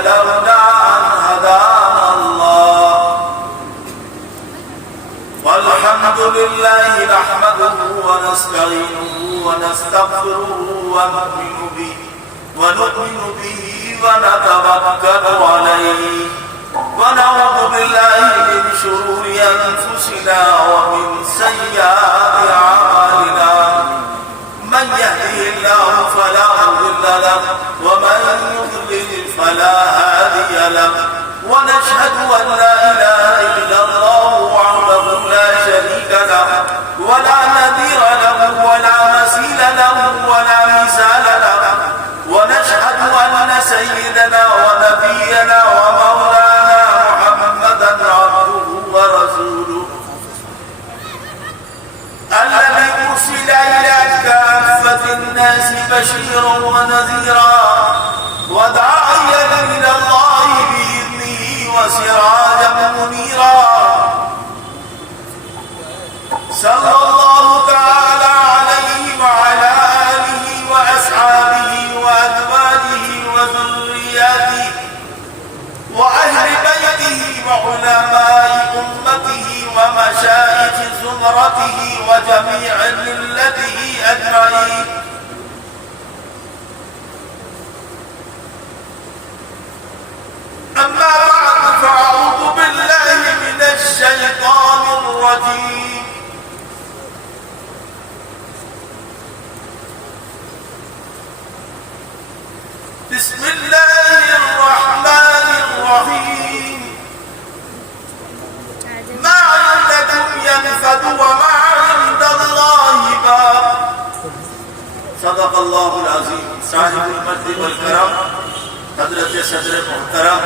لولا أن هدانا الله والحمد لله نحمده ونستعينه ونستغفره ونؤمن به ونتوكل عليه ونعوذ بالله من شرور أنفسنا ومن سيئات أعمالنا من يهده الله فلا مضل له ومن يضلل فلا هادي له ونشهد أن لا إله إلا الله وحده لا شريك له ولا نذير له ولا مثيل له ولا مثال له ونشهد أن سيدنا ونبينا ومولانا محمدا عبده ورسوله الذي أرسل إلى كافة الناس بشيرا ونذيرا وداعيا إلى الله بإذنه وسراجا منيرا صلى الله تعالى عليه وعلى آله وأصحابه وأزواجه وذرياته وأهل بيته وعلماء أمته ومشايخ زمرته وجميع ملته أجمعين أما بعد فأعوذ بالله من الشيطان الرجيم بسم الله الرحمن الرحيم ما عندكم ينفد وما عند الله باق صدق الله العظيم صاحب المجد والکرم حضرت صدر محترم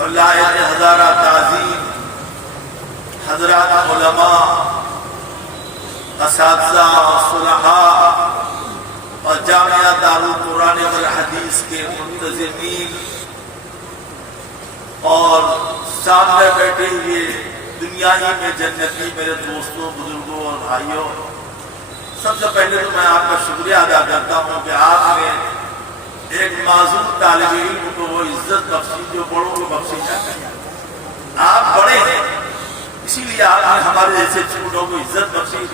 اور لائق ہزارہ تعظیم حضرات علماء اساتذہ صلحاء اور جامعہ دارالقرآن والحدیث کے منتظمین اور سامنے بیٹھے ہوئے دنیا ہی میں جنتی میرے دوستوں بزرگوں اور بھائیوں، سب سے پہلے تو میں آپ کا شکریہ ادا کرتا ہوں کہ آپ نے ایک معذور طالب علم کو وہ عزت بخشی جو بڑوں کو بخشی جاتی ہے۔ آپ بڑے ہیں اسی لیے آپ نے ہمارے جیسے چھوٹوں کو عزت بخشی۔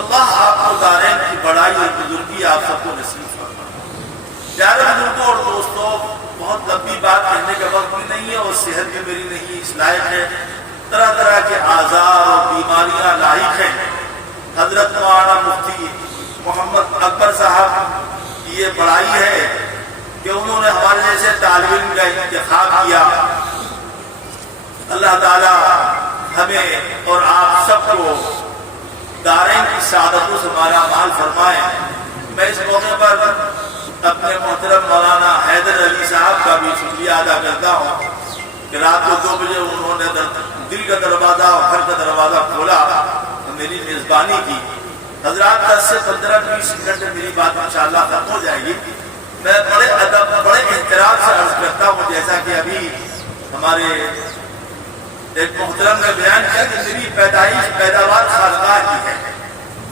اللہ آپ کو دارین کی بڑائی اور بزرگی آپ سب کو نصیب فرمائے۔ پیارے بزرگوں اور دوستوں، بہت لمبی بات کہنے کا وقت بھی نہیں ہے اور صحت بھی میری نہیں اس لائق ہے، طرح طرح کے آزار اور بیماریاں لاحق ہیں۔ حضرت مولانا مفتی محمد اکبر صاحب کی یہ بڑائی ہے کہ انہوں نے ہمارے جیسے طالب علم کا انتخاب کیا۔ اللہ تعالی ہمیں اور آپ سب کو دارین کی سعادتوں سے مالا مال فرمائے۔ میں اس موقع پر اپنے محترم مولانا حیدر علی صاحب کا بھی شکریہ ادا کرتا ہوں کہ رات کو 2 بجے انہوں نے دل کا دروازہ اور گھر کا دروازہ کھولا، میری میزبانی کی۔ حضرات 10 سے 15-20 منٹ میں میری بات انشاءاللہ ختم ہو جائے گی۔ میں بڑے ادب بڑے احترام سے عرض کرتا ہوں، جیسا کہ ابھی ہمارے ایک محترم نے بیان کیا کہ میری پیداوار خانقاہ کی ہے،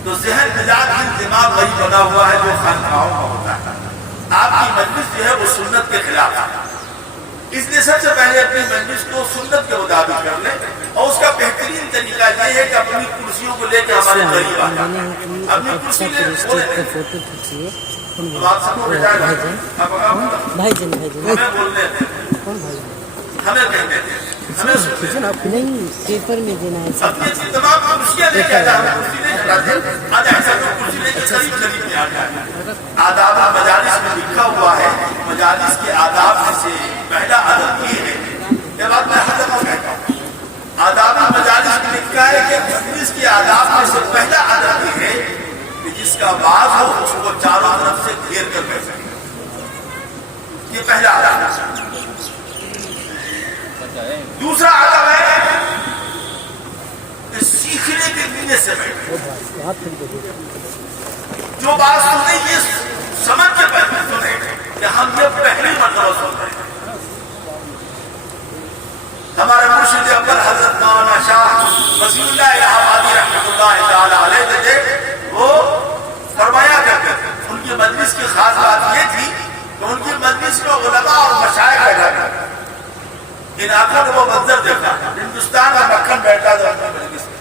تو ذہن مزاج دماغ وہی بنا ہوا ہے جو خانقاہوں کا ہوتا ہے۔ آپ کی مجلس جو ہے وہ سنت کے خلاف ہے، اس لیے سب سے پہلے اپنی مجلس کو سنت کے مطابق کر لیں، اور اس کا بہترین طریقہ یہ ہے کہ اپنی کرسیوں کو لے کے ہمارے قریب آ جائیں۔ اپنی کرسی لے ہمیں کہتے ہیں نہیں پیپر میں دینا ہے اپنی تمام کرسیاں لے کے آجائیں، کرسی لے کے آجائیں، کرسی لے کے قریب میں آ جائیں۔ آداب مجالس میں لکھا ہوا ہے، مجالس کے آداب میں سے پہلا ادب یہ ہے، یہ بات میں حضرت کو کہتا ہوں، آداب مجالس میں لکھا ہے کہ مجلس کے آداب میں سے پہلا ادب یہ ہے کہ جس کا باز ہو اس کو چاروں طرف سے گھیر کر بیٹھ سکے، یہ پہلا ادب ہے۔ دوسرا ادب ہے کہ سیکھنے کے نیت سے بیٹھے، جو بات سنے یہ سمجھ کے بیٹھے سنے کہ ہم یہ پہلی مرتبہ سن رہے ہیں۔ ہمارے مرشد اکبر حضرت مولانا شاہ وسیع اللہ الہٰبادی رحمۃ اللہ تعالی علیہ تھے، وہ فرمایا کرتے تھے، ان کی مجلس کی خاص بات یہ تھی کہ ان کی مجلس مجلس میں علماء اور مشائخ بیٹھا تھا. ان آنکھوں نے وہ منظر دیکھا. ہندوستان کا مکھن بیٹھا تھا اپنے مجلس میں.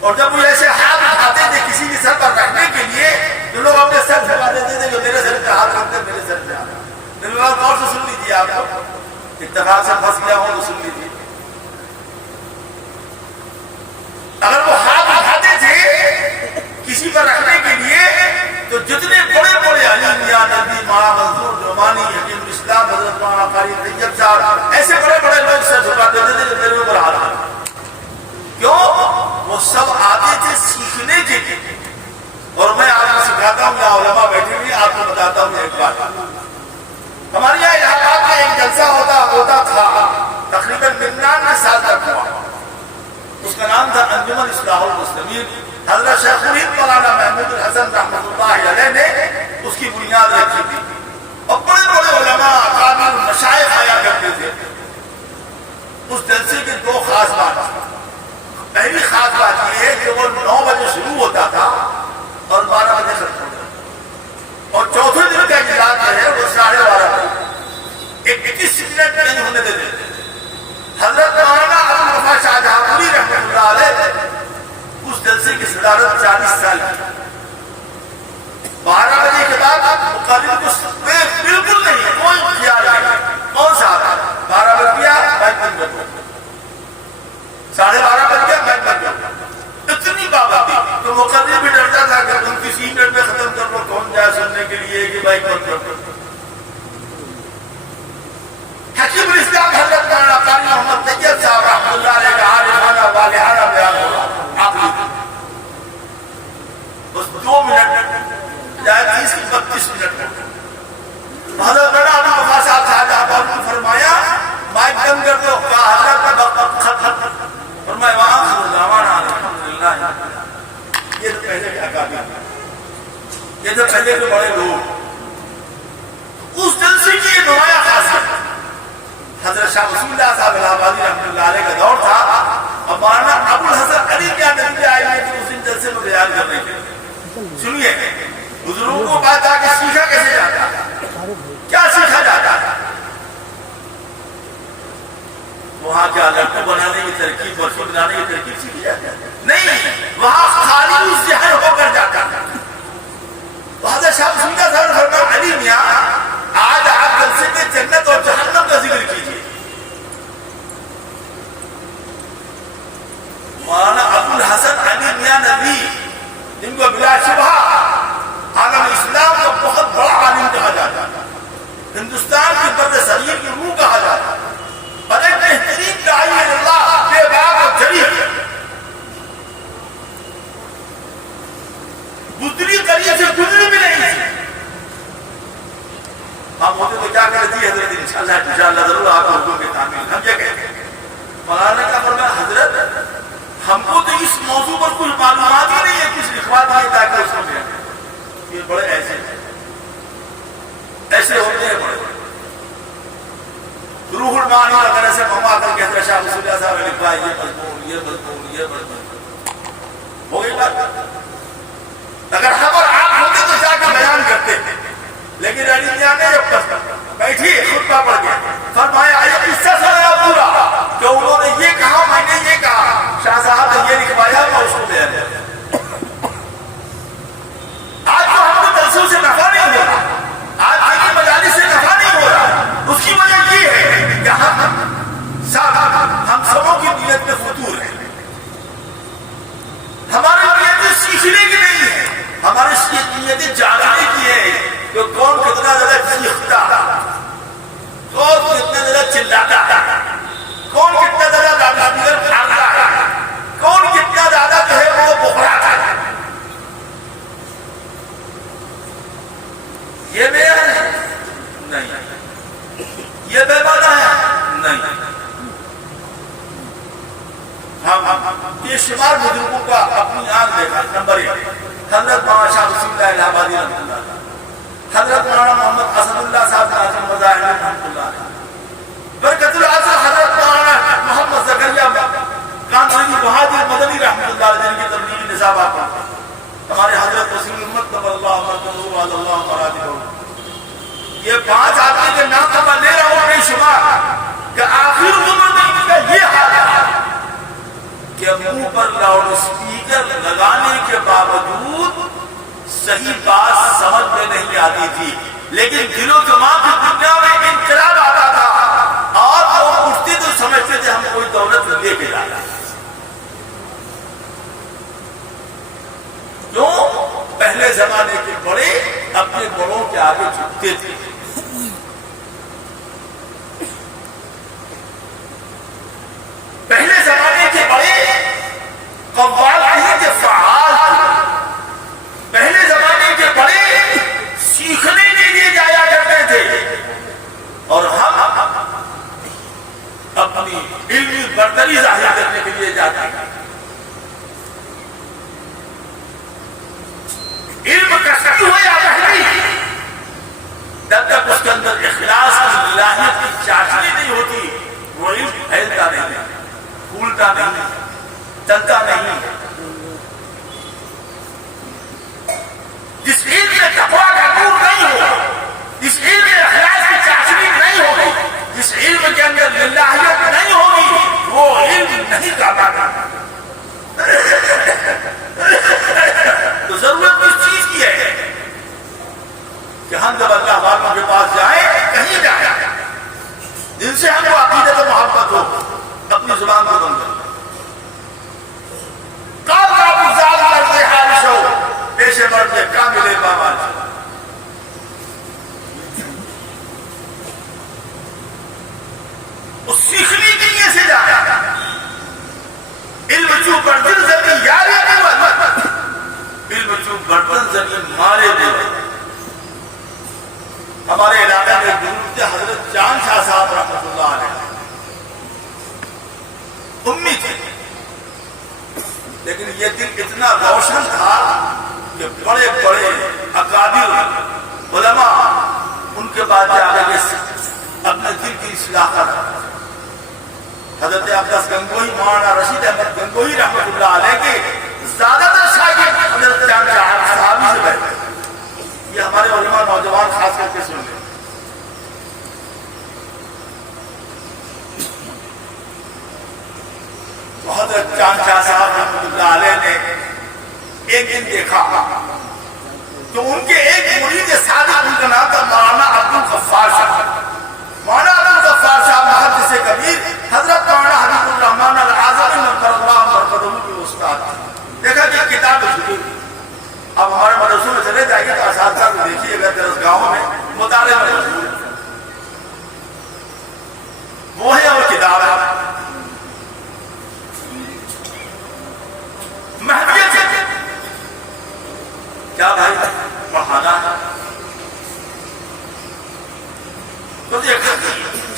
اور جب وہ ایسے ہاتھ اٹھاتے تھے کسی کے سر پر رکھنے کے لیے تو لوگ اپنے سر جھکا دیتے تھے کہ میرے سر پہ ہاتھ رکھتے میرے سر پہ ہاتھ. میری بات غور سے سن لیجیے. آپ اتفاق سے پھنس گیا ہوں تو سن لیجیے. اگر وہ ہاتھ اٹھاتے تھے کسی پر رکھنے کے لیے تو جتنے بڑے بڑے علی میاں ندوی مولانا منظور نعمانی حکیم الاسلام حضرت مولانا قاری طیب صاحب ایسے بڑے بڑے لوگ سر جھکا دیتے تھے کہ میرے اوپر ہاتھ رکھا. کیوں؟ وہ سب آتے تھے سیکھنے کے لیے. اور میں آپ کو سکھاتا ہوں, یہاں علماء بیٹھے ہوئے, آپ کو بتاتا ہوں ایک بات. ہمارے یہاں الہٰ میں ایک جلسہ ہوتا تھا تقریباً 99 سال تک ہوا. اس کا نام تھا انجمن اصلاح المسلمین. حضرت شیخ الہند مولانا محمود الحسن رحمۃ اللہ علیہ نے اس کی بنیاد رکھی تھی. اور بڑے بڑے علماء اکابر مشائخ آیا کرتے تھے. اس جلسے کی دو خاص بات. پہلی خاص بات یہ ہے کہ وہ 9 بجے شروع ہوتا تھا اور 12 بجے ختم ہوتا تھا. اور چوتھے دن کا اجلاس جو ہے وہ 12:30 بجے 21 منٹ نہیں ہونے دیتے. حضرت مولانا ابوالوفا شاہ جہاں پوری رحمۃ اللہ علیہ اس جلسے کی صدارت 40 سال کی. 12 بجے کے بعد مقرر کو بالکل نہیں ہے, کوئی خیال نہیں کون سا آتا. 12 بج گیا مائک بند کر دو, 12:30 بج گیا مائک بند کر دو. اتنی پابندی تو مقرر بھی ڈرتا تھا کہ 29 منٹ میں ختم کر لو, کون جائے سننے کے لیے کہ مائک بند کر دو. حکیم الاسلام حضرت مولانا قاری محمد طیب صاحب رحمۃ اللہ علیہ کا عارفانہ والہانہ بیان ہو رہا آپ بس 2 منٹ یا 30 کی 32 منٹ حضرت مولانا ابوالوفا صاحب نے فرمایا مائک بند کر دو. کہا حضرت فرمایا وآخر دعوانا الحمدللہ. یہ تو پہلے کے اکابر, یہ تو پہلے کے بڑے لوگ. اس جلسے کی یہ نمایاں خاصیت. حضرت شاہ رسول اللہ صاحب الہ آبادی رحمۃ اللہ علیہ کا دور تھا. اب مولانا ابوالحسن علی میاں ندوی آئے ہوئے تھے اس دن جلسے میں بیان کر رہے تھے. سنیے بزرگوں کو بات آ کے سیکھا کیسے جاتا ہے, کیا سیکھا جاتا ہے. وہاں کیا لڑکوں بنانے کی ترکیب, برفی بنانے کی ترکیب سیکھی جاتی ہے نہیں, وہاں خالی ذہن ہو کر جاتا ہے. حضرت شاہ رسول اللہ صاحب نے فرمایا علی میاں آج آپ جلسے میں جنت اور جہنم کا ذکر کیجیے. مولانا ابوالحسن علی میاں ندوی جن کو بلا شبہ عالم اسلام کا بہت بڑا عالم کہا جاتا ہے, ہندوستان کے بر صغیر کی روح کہا جاتا ہے, اور ایک بہترین داعی اللہ بے باک اور جری ہے. گزری قریب سے گزری بھی نہیں تھی. ہم ہوتے تو کیا کرتی ہے حضرت انشاءاللہ ضرور آپ کو حکم کی تعمیل. ہم یہ کہتے ہیں مولانا کا فرمایا حضرت ہم کو تو اس موضوع پر کچھ معلومات ہی نہیں ہے, کچھ لکھوا دیے تاکہ اس کو دیں. یہ بڑے ایسے ہوتے ہیں بڑے. روح المعانی وغیرہ سے مما کر کے حضرت شاہ رسول اللہ صاحب نے لکھا یہ مضمون ہو گئی بات. اگر خبر آپ ہوتے تو جا کے بیان کرتے, لیکن علی میاں نے جب بیٹھی خطبہ پڑھ کے فرمایا یہ قصہ سنا پورا کہ انہوں نے یہ کہا میں نے یہ کہا, شاہ صاحب نے یہ لکھوایا میں اس کو بیان کیا. آج تو ہم کو جلسوں سے نفع نہیں ہو رہا, آج کی مجالس سے نفع نہیں ہو رہا. اس کی وجہ یہ ہے کہ ہم سبوں کی نیت میں فطور ہے. ہماری نیت سیکھنے کی نہیں ہے, ہماری نیت جاننے کی ہے کہ کون کتنا زیادہ چیختا, کون کتنا زیادہ چلاتا, کون کتنا زیادہ دادا کھاتا ہے, کون کتنا زیادہ جو ہے وہ بخراتا ہے. یہ میرا نہیں, یہ بے بانا ہے نہیں. یہ شمار بزرگوں کا اپنی آنکھ دیکھا. نمبر 1 حضرت مولانا شاہ رسول اللہ الہ آبادی رحمۃ اللہ, حضرت مولانا محمد اسد اللہ صاحب ناظم مظاہر رحمۃ اللہ علیہ, برکت العصر حضرت مولانا محمد زکریا کانسی بہادر مدنی رحمۃ اللہ علیہ جن کی تبلیغی نصابات پر ہمارے حضرت رسول امت نبی اللہ مرکز اللہ مرادہ. یہ 5 آدمی کے نام تو میں لے رہا ہوں بے شمار کہ آخر عمر میں ان کا یہ حال ہے کہ منہ پر لاؤڈ اسپیکر لگانے کے باوجود صحیح بات سمجھ میں نہیں آتی تھی، لیکن دل و دماغ کی دنیا میں انقلاب آتا تھا اور لوگ اٹھتے تو سمجھتے تھے ہم کوئی دولت لے کے جانا ہے۔ کیوں؟ پہلے زمانے کے بڑے اپنے بڑوں کے آگے جھکتے تھے۔ پہلے زمانے کے بڑے قوال نہیں تھے، فعال تھے۔ پہلے زمانے کے بڑے سیکھنے کے لیے جایا کرتے تھے اور ہم اپنی علمی برتری ظاہر کرنے کے لیے جاتے ہیں۔ علم کسبی ہو یا جہلی، جب تک اس کے اندر اخلاص کی الہیت کی چاشنی نہیں ہوتی وہ علم پھیلتا نہیں، پھولتا نہیں، چلتا نہیں۔ جس علم میں تقویٰ کا نور نہیں ہوگا، جس علم میں اخلاص کی چاشنی نہیں ہوگی، جس علم کے اندر الہیت نہیں ہوگی وہ علم نہیں کاما کرتا۔ تو ضرورت اس چیز کی ہے کہ ہم جب اللہ والوں کے پاس جائیں، کہیں جائیں جن سے ہم کو عقیدت و محبت ہو، اپنی زبان کو بند کریں۔ پیشے مرد کامل بابال اس سیکھنے کے لیے سے جایا علم چو برتن زمین یاری دیوال، علم چو برتن زمین مارے دیوال۔ ہمارے علاقے میں گرو تھے حضرت چاند شاہ صاحب رحمۃ اللہ علیہ، امی تھے لیکن یہ دل اتنا روشن تھا کہ بڑے بڑے اکابر علماء ان کے بعد آگے اپنے دل کی اصلاح کر حضرت عباس گنگوہی، مولانا رشید احمد گنگوہی رحمۃ اللہ علیہ کے زیادہ تر شاگرد حضرت صحابی سے بیٹھے۔ یہ ہمارے علماء نوجوان خاص کر کے سن لیں۔ حضرت چاند شاہ صاحب رحمۃ اللہ علیہ نے ایک دن دیکھا تو ان کے ایک مرید صادق، ان کا نام تھا مولانا عبدالغفار صاحب۔ مولانا عبدالغفار صاحب محدث کبیر حضرت مولانا حبیب الرحمن العظم نور اللہ مرکزہ کے استاد تھے۔ دیکھا کہ کتاب ضرور، اب ہمارے مدرسوں میں چلے جائیے تو اساتذہ کو دیکھیے گا درسگاہوں میں مطالعے میں مشغول وہ ہے اور کتاب ہے کیا بھائی پڑھانا ہے تو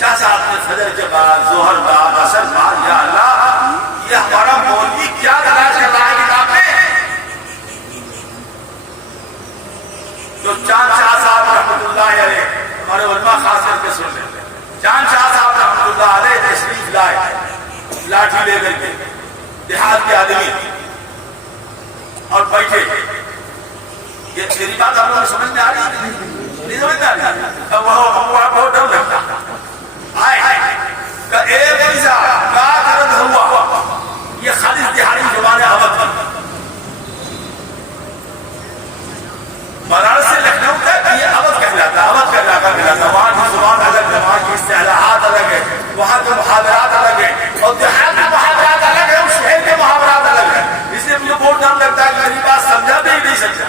شاہ صاحب نے فجر کے بعد، ظہر بعد، عصر بعد، یا اللہ یہ ہمارا مولوی کیا تلاش کر رہا ہے کتاب میں؟ تو چاند شاہ صاحب رحمۃ اللہ علیہ، ہمارے علماء خاص کر کے سن لیں، چاند شاہ صاحب رحمۃ اللہ علیہ تشریف لائے لاٹھی لے کر کے، دیہات کے آدمی اور بیٹھے۔ یہ میری بات آپ لوگوں کو سمجھ میں آ رہی ہے؟ نہیں سمجھ میں آ رہی؟ وہ بہت ڈر لگتا آئے کہ اے مولوی صاحب کیا درد ہوا؟ یہ خالص دیہاتی زبان ہے اودھ کی، بنارس سے لکھنؤ تک یہ اودھ کہلاتا، اودھ کا علاقہ کہلاتا۔ وہاں کی زبان الگ ہے، وہاں کی اصطلاحات الگ ہے، وہاں کے محاورات الگ ہے، اور دیہات کے محاورات الگ ہے اور شہر کے محاورات الگ ہے۔ اس لیے مجھے بہت ڈر لگتا ہے کہ میری بات سمجھا بھی نہیں سکتا۔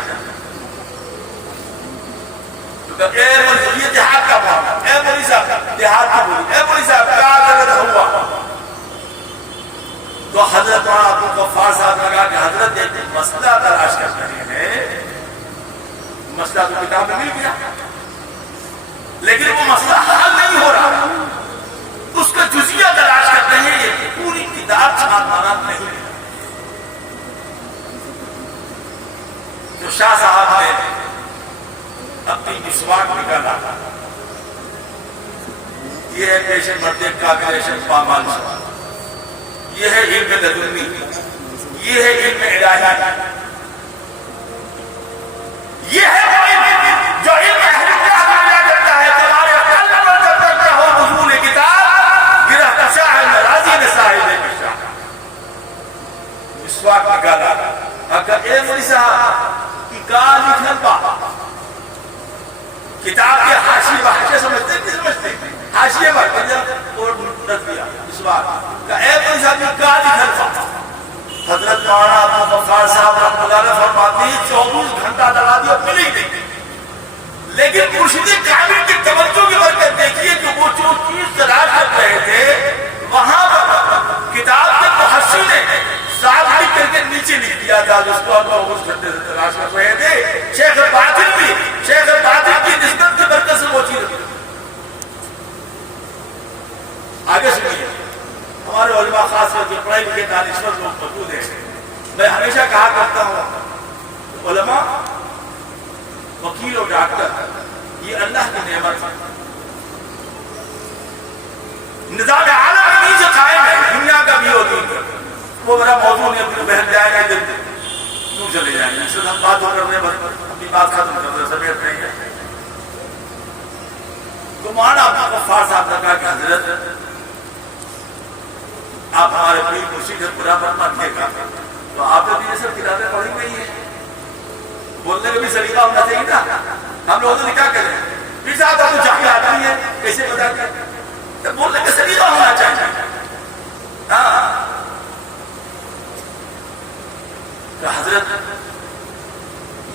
اے مولوی یہ دیہات کا معاملہ، اے مولوی صاحب دیہات کی بولی، اے مولوی صاحب کیا غلط ہوا؟ تو حضرت مولانا عبدالغفار صاحب نے کہا کہ حضرت ایک مسئلہ تلاش کر رہے ہیں، مسئلہ تو کتاب میں مل گیا لیکن وہ مسئلہ حل نہیں ہو رہا، اس کا جزیہ تلاش کرتے ہیں، یہ پوری کتاب چھاپانا نہیں ہے۔ تو شاہ صاحب نے اپنی مسواک نکالا، یہ ہے پیشے مرد کاملیشن پامال، یہ ہے علم لدنی، یہ ہے علم الہی، یہ ہے جو علم اہل اللہ کرتا ہے مولانا ابو غفار صاحب رحمۃ اللہ علیہ فرماتے ہیں 24 گھنٹہ لگا دیا ملی نہیں، لیکن مرشد کامل کی توجہ کی برکت دیکھیے کہ وہ جو چیز تلاش کر رہے تھے وہاں پر کتاب کے محشی نے صاحب لکھ کر کے نیچے لکھ دیا تھا جس کو ہم 24 گھنٹے سے تلاش کر رہے تھے. شیخ باطن کی نسبت کی برکت سے وہ چیز. آگے سنیے، ہمارے علماء خاص طور پر پڑھے لکھے دانشور لوگ موجود ہیں. میں ہمیشہ کہا کرتا ہوں علماء، وکیل اور ڈاکٹر یہ اللہ کی نعمت ہے. نظام عالم نہیں سے قائم ہے، دنیا کا بھی ہوتی ہے. وہ میرا موضوع نہیں، اپنی بہن جائے گا دن کیوں چلے جائیں گے. اس سے ہم بات ہو کر رہے ہیں، اپنی بات ختم کر رہے ہیں، سمیٹ رہے ہیں. تو مولانا ابو غفار صاحب نے کہا کہ حضرت آپ ہمارے پیر مرشد سے برا مت مانیے گا. تو آپ نے بھی یہ سب کتابیں پڑھی نہیں ہیں، بولنے کا بھی سلیقہ ہونا چاہیے نا. ہم لوگوں نے کیا کریں، پھر صاحب آپ کو جانے آتی ہے کیسے بتاتے ہیں، بولنے کا سلیقہ ہونا چاہیے. ہاں تو حضرت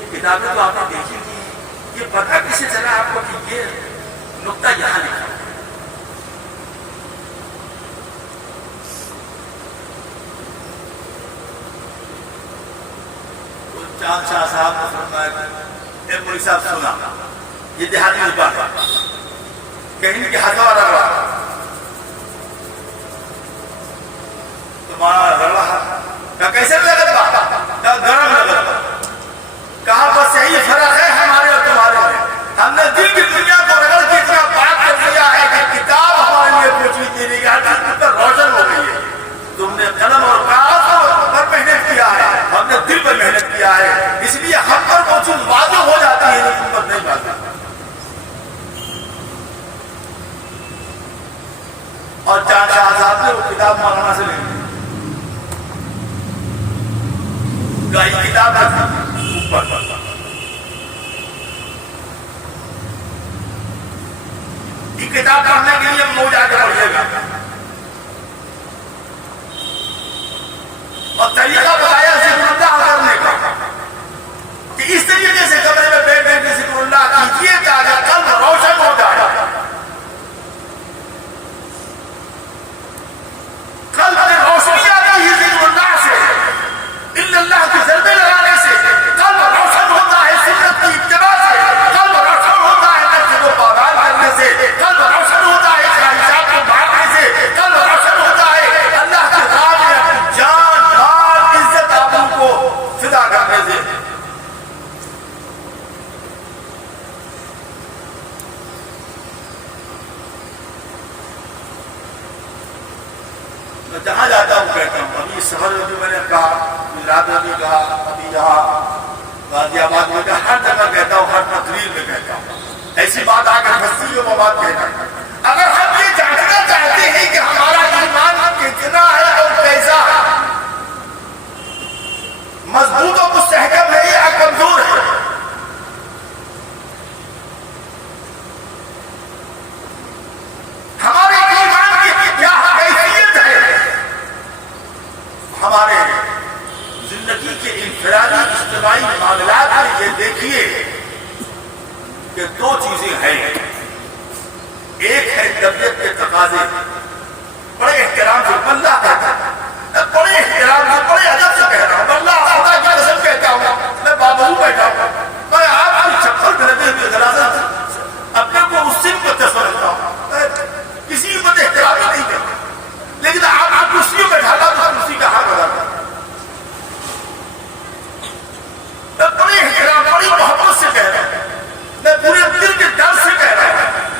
یہ کتابیں تو آپ نے دیکھی تھی، یہ پتہ کسے چلا آپ کو کہ یہ نقطہ یہاں لکھا. چاند شاہ صاحب نے فرمایا اے مولوی صاحب سنا، یہ دیہاتی زبان کہیں کہ ہزار روا تمہارا روا کیسے لگتا گرم لگتا. کہا بس یہی فرق ہے ہمارے اور تمہارے میں، ہم نے دل کی دنیا کو رگڑ کے اتنا پاک کر دیا ہے کہ کتاب ہمارے لیے پوچھی دینے کی ہر چیز روشن ہو گئی ہے. تم نے قلم اور کاغذ پر محنت کیا ہے، ہم نے دل پر محنت کیا ہے، اس لیے ہم پر موجود واضح ہو جاتی ہے لیکن تم پر نہیں واضح. اور چاند شاہ صاحب نے وہ کتاب مولانا سے لے لی، گائی کتاب اوپر یہ کتاب پڑھنے کے لیے مو جا کے پڑھیے گا. اور طریقہ بتایا ذکر اللہ کرنے کا کہ اس طریقے سے کمرے میں بیٹھ بیٹھ کے ذکر اللہ کیجیے تاکہ قلب روشن ہو جائے. قلب میں روشنی آتی ہے ذکر اللہ سے، الا اللہ کی ضربے لگانے سے. قلب روشن ہوتا ہے سنت کی اتباع سے، قلب روشن ہوتا ہے نفس کو پامال کرنے سے، قلب روشن ہوتا ہے خواہشات کو بھاگنے سے، قلب روشن ہوتا ہے اللہ کی راہ میں اپنی جان مال عزت آبرو کو فدا کرنے سے. میں جہاں جاتا ہوں کہتا ہوں، ابھی اس سفر میں بھی میں نے کہا، گجرات میں بھی کہا، ابھی یہاں غازی آباد میں کہا، ہر جگہ کہتا ہوں، ہر تقریر میں کہتا ہوں، ایسی بات آ کر پھنستی ہے وہ بات کہنا. اگر ہم یہ جاننا چاہتے ہیں کہ ہمارا ایمان کتنا ہے اور کیسا ہے، مضبوط و مستحکم ہے یا کمزور ہے، ہمارے ایمان کی کیا حیثیت ہے، ہمارے زندگی کے انفرادی اجتماعی معاملات میں یہ دیکھیے کہ دو چیزیں ہیں. ایک ہے طبیعت کے تقاضے، بڑے احترام سے اللہ کہتا ہے، بڑے احترام سے بڑے ادب سے کہتا ہوں، اللہ خدا کی قسم کہتا ہوں، میں بابو بیٹھا ہوں، میں آپ کی چپل میں لگے ہوئے غلاظت اپنے کو اس سن کو تصور کرتا ہوں، کسی کو احترام نہیں کرتا، لیکن آپ کرسی میں بیٹھا تو کرسی کا حق ادا کرتا. میں بڑے احترام بڑی محبت سے کہہ رہا ہوں، میں پورے دل کے ڈر سے کہہ رہا ہوں.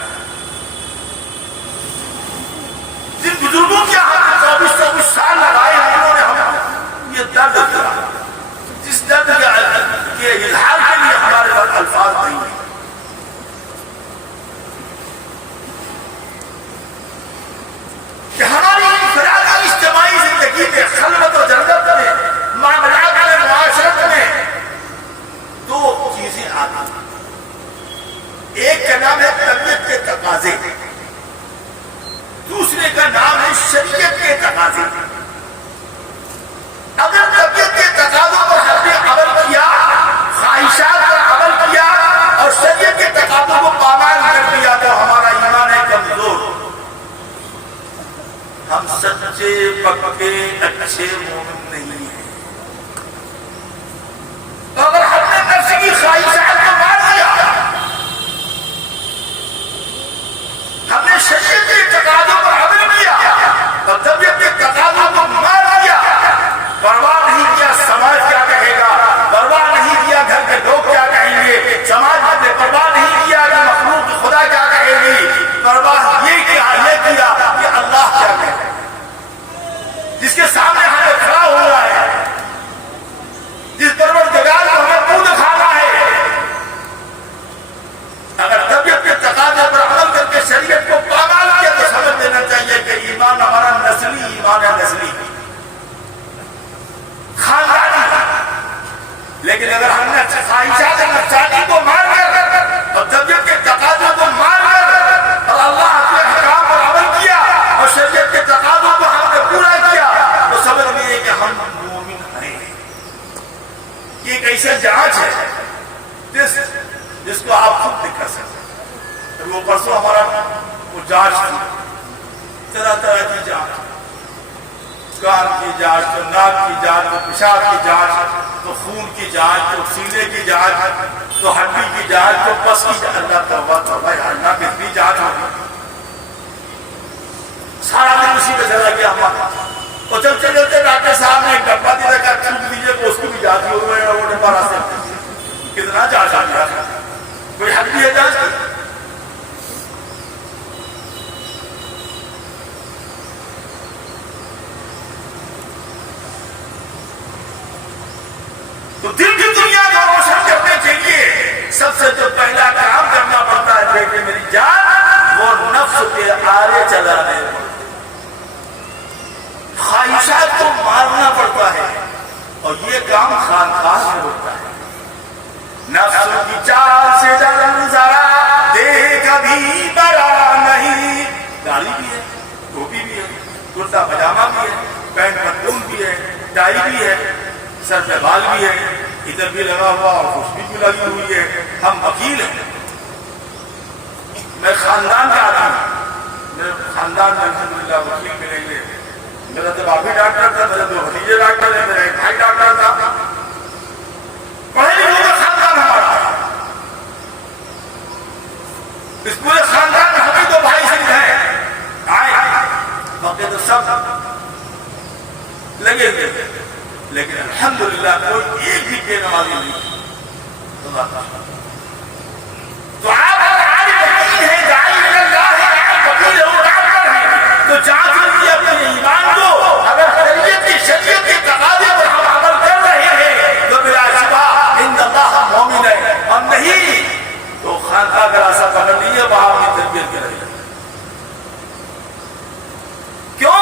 سچے پکے اچھے مومن نہیں ہیں۔ تو اگر ہم نے نفس کی خواہشات کو مار دیا، ہم نے شریعت کے تقاضوں پر عمل کیا اور طبیعت کے تقاضوں کو مار دیا، پرواہ نہیں کیا سماج کیا کہے گا، پرواہ نہیں کیا گھر کے لوگ کیا کہیں گے، سماج نے پرواہ نہیں کیا کہ مخلوق خدا کیا کہے گی، پرواہ یہ کیا کہ اللہ کیا کہے گا، جس کے سامنے ہمیں کھڑا ہو رہا ہے، جس پروردگار کو ہمیں منہ دکھانا ہے، اگر طبیعت کے تقاضے پر عمل کر کے شریعت کو پامال کیا تو سمجھ لینا چاہیے کہ ایمان ہمارا نسلی ایمان ہے، نسلی خاندانی۔ لیکن اگر ہم نے خواہشات نفسانی کو مار کر اور طبیعت کے تقاضوں کو مار کر اور اللہ کے احکام پر عمل کیا اور شریعت کے تقاضوں کو ہم نے پورا کیا تو سمجھ لیجیے کہ ہم مومن ہیں۔ یہ ایک ایسا جانچ ہے جس کو آپ خود نہیں کر سکتے۔ وہ پرسوں ہمارا وہ جانچ تھی، طرح طرح کی جانچ، کان کی جانچ، تو ناک کی جانچ، تو پیشاب کی جانچ، تو خون کی جانچ، تو سینے کی جانچ، تو ہڈی کی جانچ، تو پس کی جانچ۔ اللہ توبہ توبہ، اللہ کی اتنی جانچ ہوگی، سارا دن اسی پہ چلا گیا ہمارا۔ اور جب چلتے ڈاکٹر صاحب نے ایک ڈبہ دیا کہ چھوٹ دیجیے کہ اس کی بھی جانچ ہو رہی ہے، وہ ڈبہ راستے کتنا جانچ آ گیا، کوئی حق بھی ہے جانچ کی؟ تو دل کی دنیا کو روشن کرنے کے لیے سب سے جو پہلا کام کرنا پڑتا ہے بیٹے میری جان، وہ نفس کے آرے چلانے، خواہشات کو مارنا پڑتا ہے، اور یہ کام خانقاہ میں ہوتا ہے۔ نفس کی چال سے ڈرن ذرا دیکھ ابھی بڑا نہیں، داڑھی بھی ہے، ٹوپی بھی ہے، کرتا پجامہ بھی ہے، پینٹ پتلون بھی ہے، ٹائی بھی ہے، سر پہ بال بھی ہے، ادھر بھی لگا ہوا اور خوشبو بھی لگی ہوئی ہے، ہم وکیل ہیں۔ میں خاندان کا آدمی ہوں، میرے خاندان میں الحمدللہ وکیل ملیں گے، میرا تو باپ بھی ڈاکٹر تھا، میرے دو بھتیجے ڈاکٹر ہیں، میرا ایک بھائی ڈاکٹر تھا، پڑھے لکھے کا خاندان ہمارا، اس پورے خاندان میں ہمیں دو بھائی صرف ہیں، آئے باقی تو سب لگے ہوئے، لیکن الحمدللہ کوئی ایک بھی بے نمازی نہیں۔ تو آپ آج وکیل ہیں، داعی اللہ ہے، وکیل ہو، ڈاکٹر ہیں، تو جانچ لیجیے اپنے ایمان کو۔ اگر شریعت کی شریعت کے تقاضے پر ہم عمل کر رہے ہیں تو بلا شبہ ان اللہ مومن ہے، ہم نہیں تو خانقاہ کا راستہ پکڑ لیجیے، وہاں کی تربیت کے رہیے۔ کیوں؟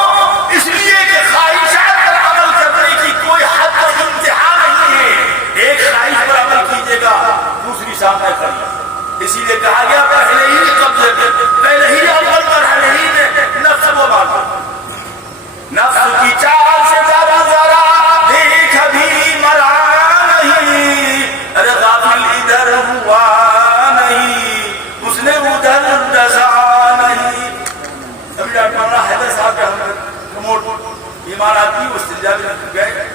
اس لیے کہ خواہشات پر عمل کرنے کی کوئی حد اور انتہا نہیں ہے، ایک خواہش پر عمل کیجیے گا، دوسری سامنے کھڑی، اسی لیے کہا گیا پہلے ہی قبضے میں، پہلے ہی اول مرحلے ہی میں نفس کو مارو، نفس کی چال سے ذرا دیکھ ابھی مرا نہیں، ارے غافل ادھر ہوا نہیں، اس نے ادھر ڈسا نہیں۔ ابھی ڈاکٹر مولانا حیدر صاحب کے ہم بیمار آدمی اس استنجا میں گئے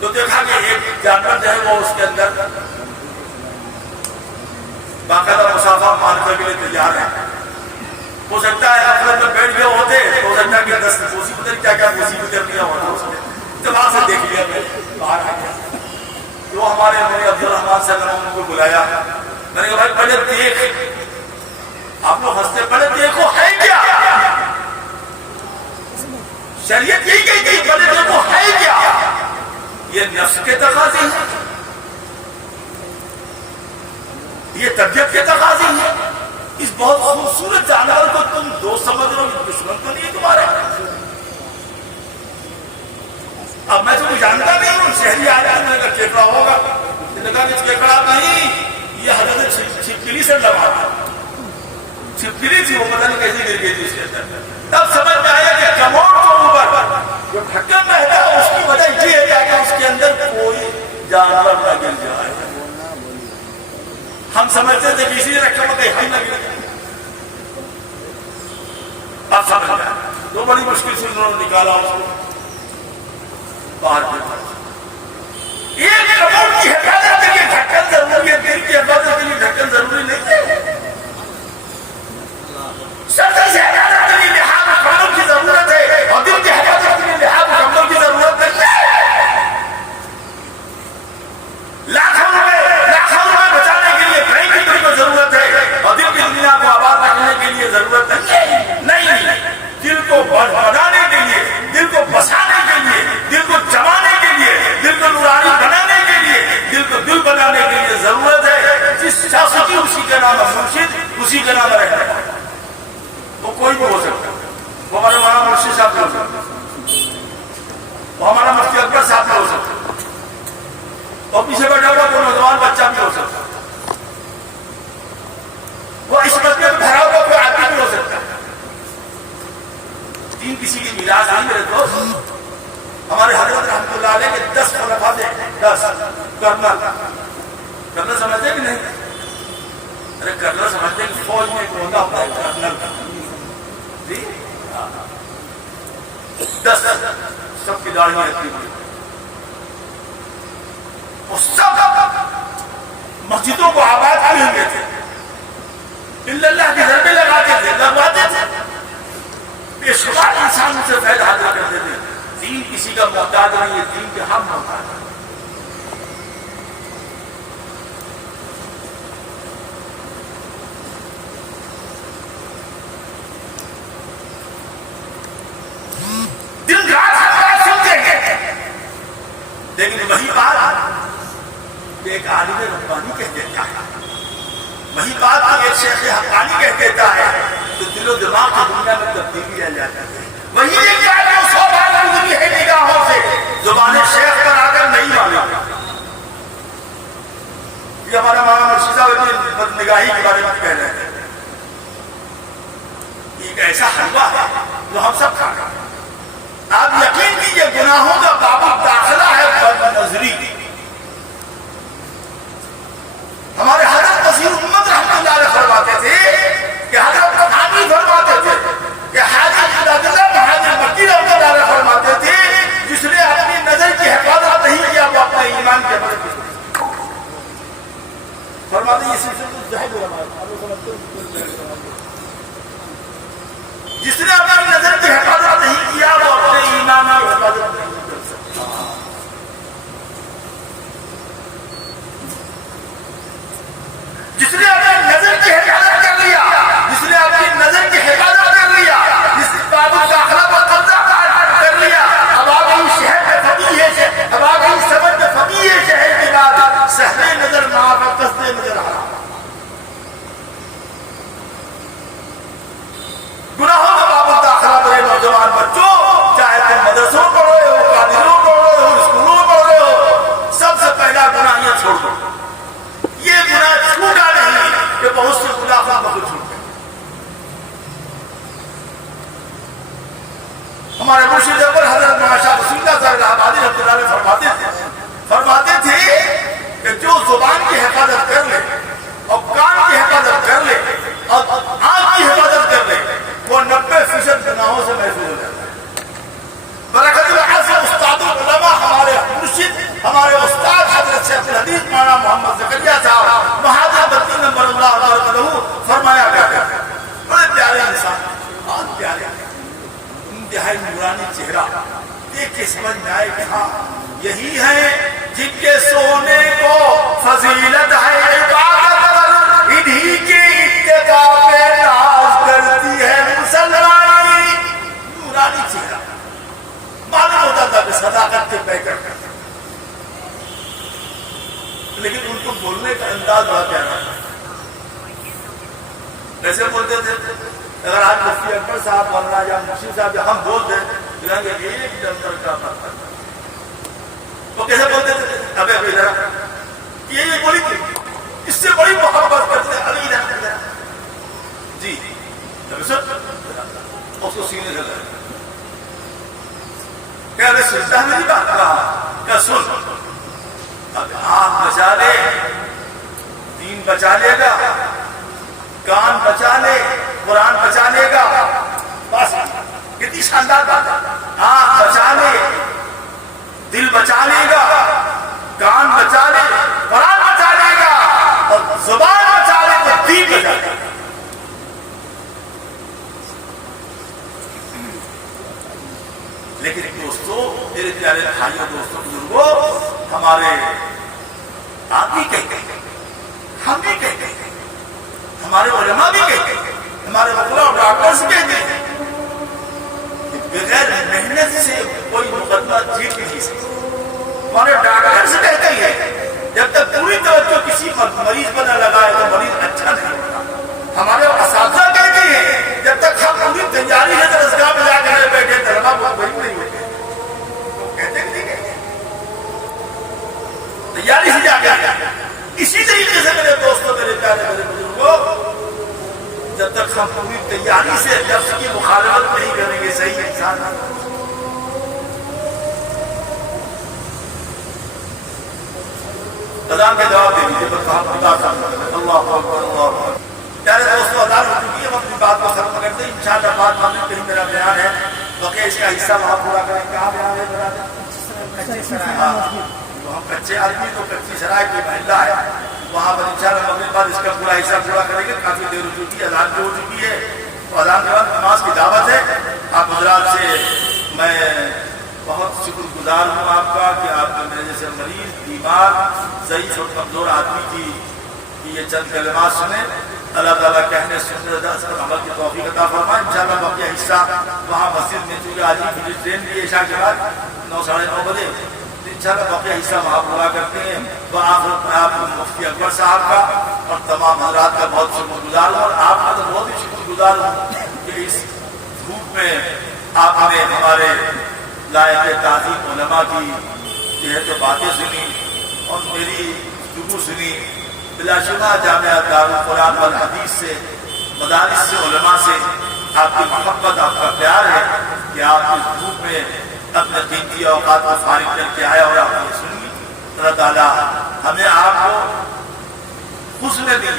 تو دیکھا کہ ایک جانور جو ہے وہ اس کے اندر باقاعدہ مسافہ مارنے کے لیے تیار ہے، ہو سکتا ہے غفلت میں بیٹھ گئے ہوتے، ہو سکتا ہے کہ دست پوسی پتہ نہیں کیا کیا مصیبت کر دیا ہوتا، اس نے جب وہاں سے دیکھ لیا میں باہر آ گیا، تو ہمارے عبد الرحمان صاحب نے کو بلایا، میں نے کہا بھائی پہلے دیکھ، آپ لوگ ہنستے، پہلے دیکھو ہے کیا، شریعت یہی کہتی ہے پہلے دیکھو ہے کیا، یہ نفس کے تقاضے ہیں، یہ طبیعت کے تقاضے ہیں، اس بہت خوبصورت جانور کو تم دوست سمجھ رہے ہو، دشمن تو نہیں ہے تمہارا۔ اب میں تو جانتا نہیں ہوں، شہری آیا میں اگر کیکڑا ہوگا، نے کہا کہ کیکڑا نہیں، یہ حضرت چھپکلی سے لگا تھا، چھپکلی تھی، وہ پتہ نہیں کیسے گر گئی تھی اس کے اندر۔ تب سمجھ میں آیا کہ کموڑ کو اوپر جو ڈھکن رہتا ہے اس کی وجہ یہ ہے کہ اس کے اندر کوئی جانور نہ گر جائے۔ ہم سمجھتے تھے کہ اسی نے رکھا ہوا کہیں نہ گر، اب سمجھ گیا تو بڑی مشکل سے انہوں نے نکالا اس کو باہر پھینکا۔ ایک کپڑ کی حفاظت کے لیے ڈھکن ضروری ہے، دل کی حفاظت کے لیے ڈھکن ضروری نہیں ہے۔ سر سے حفاظت کے لیے لحاظ کمبل کی ضرورت ہے اور دل کی حفاظت کے لیے لحاظ کمبل کی ضرورت نہیں ہے۔ لاکھوں روپے بچانے کے لیے بینک کی تمہیں ضرورت ہے اور دل کی دنیا کو آباد رکھنے کے لیے ضرورت نہیں۔ دل کو بڑھانے کے لیے، دل کو بسانے کے لیے، دل کو جمانے کے لیے، دل کو نورانی بنانے کے لیے، دل کو دل بنانے کے لیے ضرورت ہے جس شخص کی اسی کا نام ہے مرشد، اسی کا نام ہے رہنے والا۔ وہ کوئی بھی ہو سکتا ہے، وہ ہمارے مولانا مرشد صاحب بھی ہو سکتا ہے، وہ ہمارا مفتی اکبر صاحب بھی ہو سکتا ہے، اور پیچھے بیٹھا ہوا کوئی نوجوان بچہ بھی ہو سکتا ہے، وہ اس مسئلے میں بھرا ہوا کوئی آدمی بھی ہو سکتا ہے۔ دین کسی کی میراث نہیں میرے دوست۔ ہمارے حضرت رحمۃ اللہ علیہ کے 10 خلفاء تھے، 10 کرنل سمجھتے کہ نہیں؟ ارے کرنل سمجھتے کہ فوج میں ایک عہدہ ہوتا ہے کرنل کا، جی 10 سب کی داڑھیاں رکھی ہوئی، وہ سب مسجدوں کو آباد کیے ہوئے تھے، اللہ کی ضربیں لگاتے تھے، لگواتے تھے، بے شمار انسان ان سے فائدہ حاصل کرتے تھے۔ دین کسی کا محتاج نہیں ہے، دین کے ہم محتاج ہیں۔ دن رات ہم بات سنتے ہیں، لیکن وہی بات ایک عالم ربانی کہہ دیتا ہے، وہی بات ایک شیخ حقانی کہہ دیتا ہے تو دل و دماغ کی دنیا میں تبدیلی آ جاتی ہے۔ وہی ایک جائے جو 100 بار گزری ہے نگاہوں سے، زبان شیخ پر آ کر نہیں مانا۔ یہ ہمارا مولانا مرشد صاحب بد نگاہی کے بارے میں کہہ رہے تھے، ایک ایسا حلوہ ہے جو ہم سب کھا رہے ہیں۔ آپ یقین کیجیے گناہوں کا باب داخلہ ہے بد نظری۔ ہمارے حضرت نصیر امت رحمۃ اللہ علیہ فرماتے تھے کہ حضرت تھانوی فرماتے تھے کہ حاجی عبداللہ مہاجر مکی رحمۃ اللہ علیہ فرماتے تھے جس نے اپنی نظر کی حفاظت نہیں کیا وہ اپنے ایمان کے بارے میں فرماتے ہیں۔ جس نے اپنی نظر کی حفاظت نہیں کیا وہ اپنے ایمان کی حفاظت نہیں کر سکتا۔ جس نے اپنی نظر کی حفاظت کر لیا، جس نے اپنی نظر کی حفاظت کر لیا، جس نے باب الداخلہ پر قبضہ کر لیا، اب آ گئی شہر میں فقیہ ہے، اب آ گئی سمجھ میں فقیہ شہر کے بعد سہل نظر معاف ہے، قصد نظر حرام۔ گناہوں کا باب الداخلہ پر نوجوان بچوں، چاہے تم مدرسوں پڑھ رہے ہو، کالجوں پڑھ رہے ہو، اسکولوں پڑھ رہے ہو، سب سے پہلا گناہ یہ چھوڑ دو۔ یہ گناہ چھوٹا نہیں کہ بہت سے گناہوں کو چھوٹ گئے۔ ہمارے مرشد اکبر حضرت ماشاء رسول اللہ صلی اللہ علیہ وسلم فرماتے تھے کہ جو زبان کی حفاظت کر لے اور کان کی حفاظت کر لے اور آنکھ کی حفاظت کر لے وہ 90% گناہوں سے محفوظ ہو جاتا ہے۔ برکت اللہ سے استاد العلماء ہمارے مرشد، ہمارے استاد حضرت شیخ الحدیث مولانا محمد زکریا صاحب مہاجر بدی نمبر اللہ عنہ فرمایا گیا، بڑے پیارے انسان، بہت پیارے، انتہائی نورانی چہرہ، دیکھ کے سمجھ میں آئے کہ ہاں یہی ہے جن کے سونے کو فضیلت ہے عبادت، انہی کے اتقاء پہ ناز کرتی ہے مسلمانی۔ نورانی چہرہ، معلوم ہوتا تھا کہ صداقت کے پیکر کرتا، لیکن ان کو بولنے کا انداز بڑا پیارا تھا۔ کیسے بولتے تھے؟ اگر آج مفتی اکبر صاحب مولانا یا مرشد صاحب ہم بولتے ہیں کہ ایک ڈنگر کا پتھر، وہ کیسے بولتے تھے؟ ابے ابھی ذرا یہ بولی تھی، اس سے بڑی محبت کرتے ہیں علی رحمۃ اللہ جی، اس کو سینے سے لگا کیا سنتا میری بات کہا کیا سن، اب آنکھ بچا لے، دین بچا لے گا، کان بچا لے، قرآن بچا لے گا، بس کتنی لیکن دوستوں، میرے پیارے بھائیوں، دوستوں، بزرگوں، ہمارے آپ بھی کہتے ہیں، ہم بھی کہتے ہیں، ہمارے علماء بھی کہتے ہیں، ہمارے وکلا اور ڈاکٹرز کہتے ہیں کہ بغیر محنت سے کوئی مقدمہ جیت نہیں سکتا۔ ہمارے ڈاکٹرز کہتے ہیں جب تک پوری توجہ کسی مریض پر نہ لگائے تو مریض اچھا نہیں ہوتا۔ ہمارے اساتذہ کہتے ہیں جب تک ہم پوری تیاری ہے درسگاہ میں جا کر بیٹھے طلبا مطمئن نہیں ہوتے۔ تو کہتے کہ نہیں کہتے، تیاری سے جا کے آیا۔ اسی طریقے سے میرے دوستوں، میرے پیارے، میرے بزرگوں، جب تک ہم پوری تیاری سے لفظ کی مخالفت نہیں کریں گے صحیح انسان اذان کے جواب دے دیجیے، بس ہم اللہ اکبر، اللہ اکبر۔ پیارے دوستوں، اذان ہو چکی ہے، ہم اپنی بات کو ختم کرتے ہیں۔ انشاءاللہ بات ماننے کہیں میرا بیان ہے، بقیہ اس کا حصہ وہاں پورا کریں۔ کہاں بیان ہے برادر؟ ہم کچے آدمی تو کچی سرائے کی محلہ ہے، وہاں پر انشاءاللہ مغرب بعد اس کا پورا حصہ پورا کریں گے۔ کافی دیر ہو چکی ہے، اذان بھی ہو چکی ہے، اذان کے بعد نماز کی دعوت ہے۔ آپ حضرات سے میں بہت شکر گزار ہوں آپ کا کہ آپ نے میرے جیسے مریض، بیمار، ضعیف اور کمزور آدمی کی یہ چند کلمات سنے۔ اللہ تعالیٰ کہنے سننے اس پر عمل کی توفیق عطا فرمائے۔ انشاءاللہ باقی حصہ وہاں مسجد میں، چونکہ آج ہی ٹرین بھی عشاء کے بعد 9 ساڑھے 9 بجے، انشاءاللہ باقی حصہ وہاں پورا کرتے ہیں۔ بآخر میں آپ مفتی اکبر صاحب کا اور تمام حضرات کا بہت شکر گزار ہوں، اور آپ کا تو بہت ہی شکر گزار ہوں کہ اس دھوپ میں آپ نے ہمارے لائق تعظیم علماء کی جو ہے تو باتیں سنی اور میری گفتگو سنی۔ بلا شبہ جامعہ دارالقرآن والحدیث سے، مدارس سے، علماء سے آپ کی محبت، آپ کا پیار ہے کہ آپ اس دھوپ میں اپنے قیمتی اوقات کو فارغ کر کے آئے اور آپ نے سنی۔ اللہ تعالیٰ ہمیں آپ کو حسن نیت،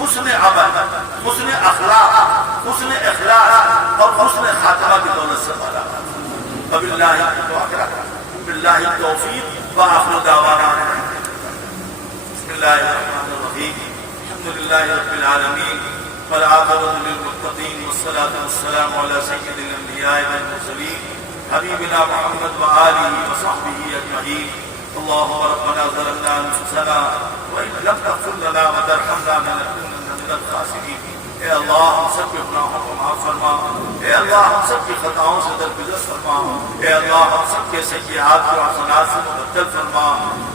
حسن عمل، حسن اخلاق، حسن اخلاص اور حسن خاتمہ کی دولت سے مالا باللہ التوفیق وآخر دعوانا بسم اللہ الرحمن الرحیم الحمدللہ رب العالمین والعاقبۃ للمتقین والصلاة والسلام علی سید الانبیاء والمرسلین حبیبنا محمد وآلہ وصحبہ اجمعین۔ اللہم ربنا ظلمنا انفسنا وإن لم تغفر لنا وترحمنا لنکونن من الخاسرین۔ اے اللہ ہم سب کے گناہوں کو معاف فرما، اے اللہ ہم سب کی خطاؤں سے درگزر فرما، اے اللہ ہم سب کے سیئات کو حسنات سے مبدل فرما۔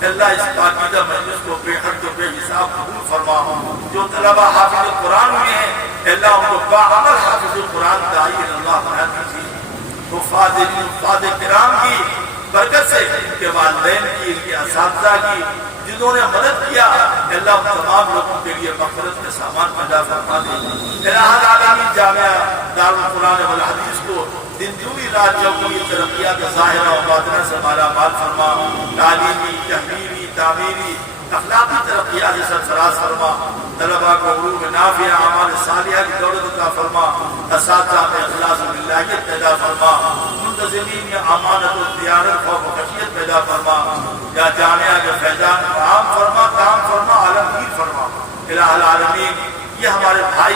اے اللہ اس پاکیزہ مجلس کو بے حد و بے حساب قبول فرما۔ جو طلبہ حافظ قرآن ہوئے ہیں اے اللہ ان کو باعمل حافظ قرآن داعی اللہ بنا دیجیے۔ حفاظ کرام کی برکت سے، ان کے والدین کی، ان کے اساتذہ کی، جنہوں نے مدد کیا، اللہ تمام لوگوں کے لیے مغفرت کا سامان پیدا فرما دے۔ الہ العالمین جامعہ دارالقرآن والحدیث کو دن دوی رات چوگنی ترقیات ظاہرہ و باطنہ سے مالا مال فرما، تعلیمی، تحریری، تعمیری، اخلاقی ترقیات سے سرفراز فرما۔ طلباء کو علوم نافعہ، اعمال صالحہ کی دولت عطا فرما۔ اساتذہ میں اخلاص و للہیت پیدا فرما۔ منتظمین میں امانت و دیانت، خوف و خشیت پیدا فرما۔ یا جامعہ کے فیضان کو عام فرما، تام فرما، عالمگیر فرما۔ الہ العالمین یہ ہمارے بھائی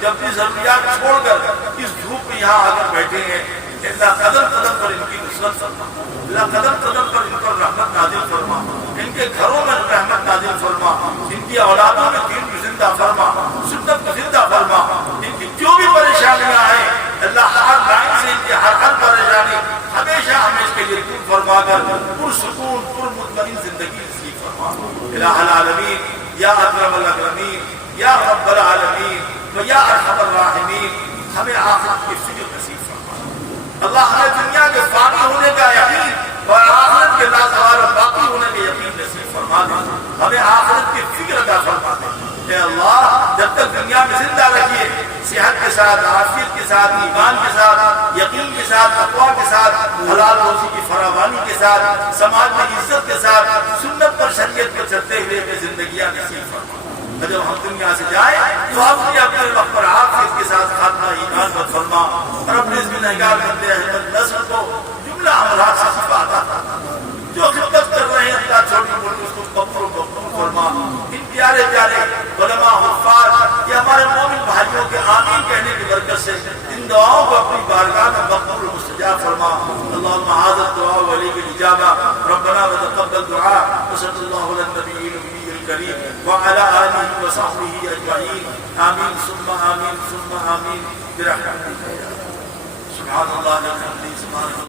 جب بھی ضروریات چھوڑ کر اس دھوپ میں یہاں آ کر بیٹھے ہیں، اللہ قدم قدم پر ان کی نصرت فرما، اللہ قدم قدم پر ان پر رحمت نازل فرما، ان کے گھروں میں رحمت نازل فرما، ان کی اولادوں میں دین کو زندہ فرما، سنت کو زندہ فرما۔ ان کی جو بھی پریشانیاں آئیں اللہ ہر لائن سے ان کی ہر پریشانی ہمیشہ ہمیں اس کے لیے دور فرما کر پرسکون پرمطمئن زندگی نصیب فرما۔ الہ العالمین یا اکرم الاکرمین یا رب العالمین و یا ارحم الراحمین ہمیں آخرت کی فکر نصیب فرما۔ اللہ ہمیں دنیا کے فانی ہونے کا یقین اور آخرت کے لازوال و باقی ہونے کے یقین نصیب فرما دے۔ ہمیں آخرت کی فکر عطا فرما دے۔ اے اللہ جب تک دنیا میں زندہ رکھیے، صحت کے ساتھ، عافیت کے ساتھ، ایمان کے ساتھ، یقین کے ساتھ، تقویٰ کے ساتھ، حلال روزی کی فراوانی کے ساتھ، سماج میں عزت کے ساتھ، سنت پر شریعت پر چلتے ہوئے کہ زندگیاں نصیب فرما۔ جب ہم دنیا سے جائیں تو ہم اپنے وقت پر عافیت کے ساتھ خاتمہ ایمان پر فرما، اور اپنے اس گنہگار بندے احمد نصر کو جملہ امراض سے شفا عطا فرما۔ جو خدمت کر رہے ہیں اللہ چھوٹی موٹی اس کو قبول فرما۔ ان پیارے پیارے علماء حفاظ یہ ہمارے مومن بھائیوں کے آمین کہنے کی برکت سے ان دعاؤں کو اپنی بارگاہ میں مقبول و مستجاب استجاب فرما. اللهم هذا الدعاء وليك الإجابة. ربنا وتقبل دعاء. وصلى الله على النبي الأمي الكريم وعلى آله وصحبه أجمعين. آمين ثم آمين ثم آمين برحمتك يا رب. سبحان الله الحمد سبحان الله.